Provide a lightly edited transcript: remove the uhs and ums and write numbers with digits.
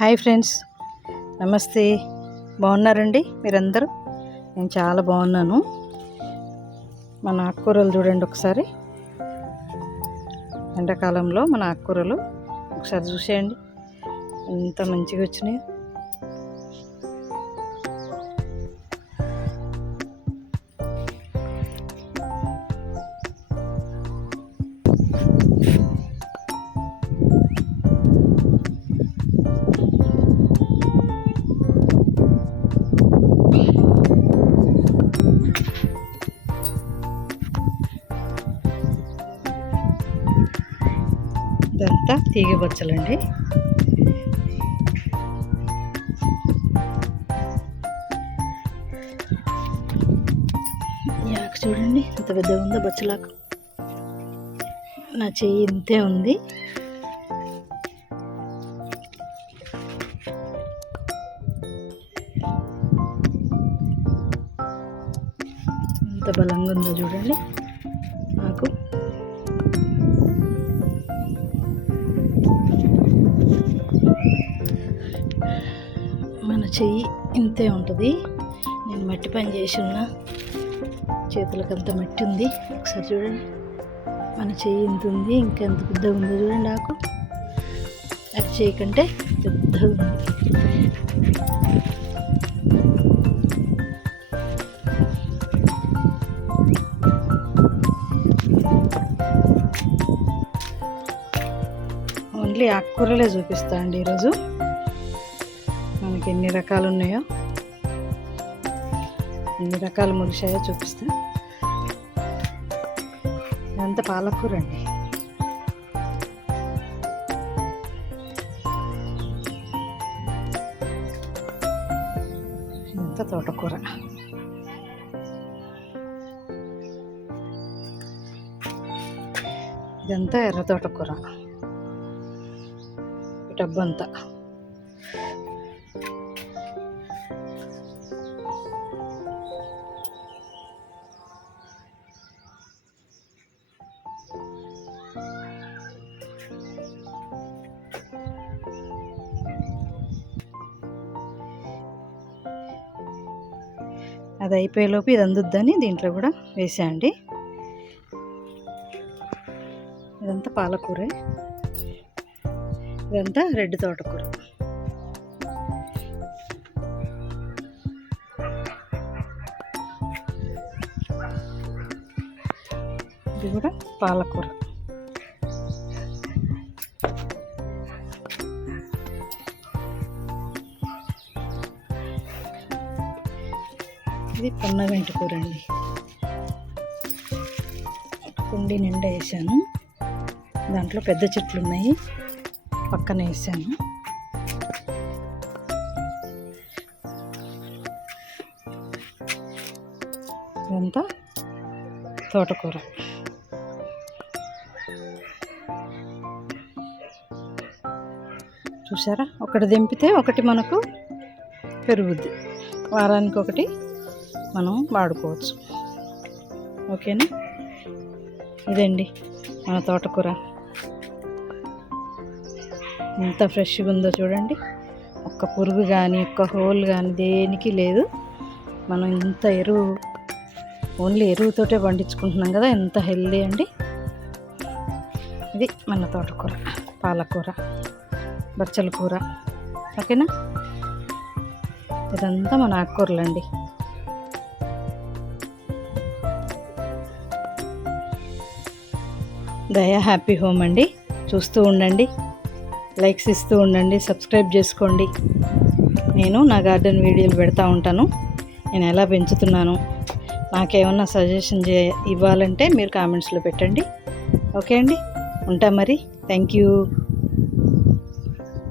Hi friends, నమస్తే. బాగున్నారండి మీరందరూ? నేను చాలా బాగున్నాను. మన ఆకుకూరలు చూడండి ఒకసారి. ఎండాకాలంలో మన ఆకుకూరలు ఒకసారి చూసేయండి ఎంత మంచిగా వచ్చినాయి. ఇదంతా తీగ బచ్చలండి. ఈ ఆకు చూడండి ఎంత పెద్దగా ఉందో బచ్చలాకు. నా చెయ్యి ఇంతే ఉంది. ఎంత బలంగా ఉందో చూడండి ఆకు. మన చెయ్యి ఇంతే ఉంటుంది. నేను మట్టి పని చేసి ఉన్నా, చేతులకంత మట్టి ఉంది. ఒకసారి చూడండి, మన చెయ్యి ఇంత ఉంది. ఇంకెంత పెద్దగా ఉందో చూడండి ఆకు. అది చెయ్యి కంటే పెద్దగా ఉంది. ఓన్లీ ఆకుకూరలే చూపిస్తా అండి ఈరోజు. మనకి ఎన్ని రకాలు ఉన్నాయో, ఎన్ని రకాలు ముగిశాయో చూపిస్తా. ఇదంతా పాలకూర అండి. ఇదంతా తోటకూర. ఇదంతా ఎర్ర తోటకూర. ఈ టబ్బంతా అది అయిపోయేలోపు ఇది అందుద్దని దీంట్లో కూడా వేసాండి. ఇదంతా పాలకూర. ఇదంతా రెడ్ తోటకూర. ఇది కూడా పాలకూర. ఇది పొన్నగంటి కూర అండి. కుండి నిండా వేసాను. దాంట్లో పెద్ద చెట్లు ఉన్నాయి, పక్కన వేసాను. ఇదంతా తోటకూర. చూసారా, ఒకటి దింపితే ఒకటి మనకు పెరుగుద్ది. వారానికి ఒకటి మనం వాడుకోవచ్చు. ఓకేనా? ఇదండి మన తోటకూర. ఎంత ఫ్రెష్గా ఉందో చూడండి. ఒక్క పురుగు కానీ ఒక్క హోల్ కానీ దేనికి లేదు. మనం ఇంత ఎరువు, ఓన్లీ ఎరువుతోటే పండించుకుంటున్నాం కదా, ఎంత హెల్దీ అండి. ఇది మన తోటకూర, పాలకూర, బచ్చల కూర. ఓకేనా? ఇదంతా మన ఆకుకూరలండి. దయా హ్యాపీ హోమ్ అండి. చూస్తూ ఉండండి, లైక్స్ ఇస్తూ ఉండండి, సబ్స్క్రైబ్ చేసుకోండి. నేను నా గార్డెన్ వీడియోలు పెడతా ఉంటాను. నేను ఎలా పెంచుతున్నాను, నాకేమన్నా సజెషన్ ఇవ్వాలంటే మీరు కామెంట్స్లో పెట్టండి. ఓకే అండి, ఉంటా మరి. Thank you.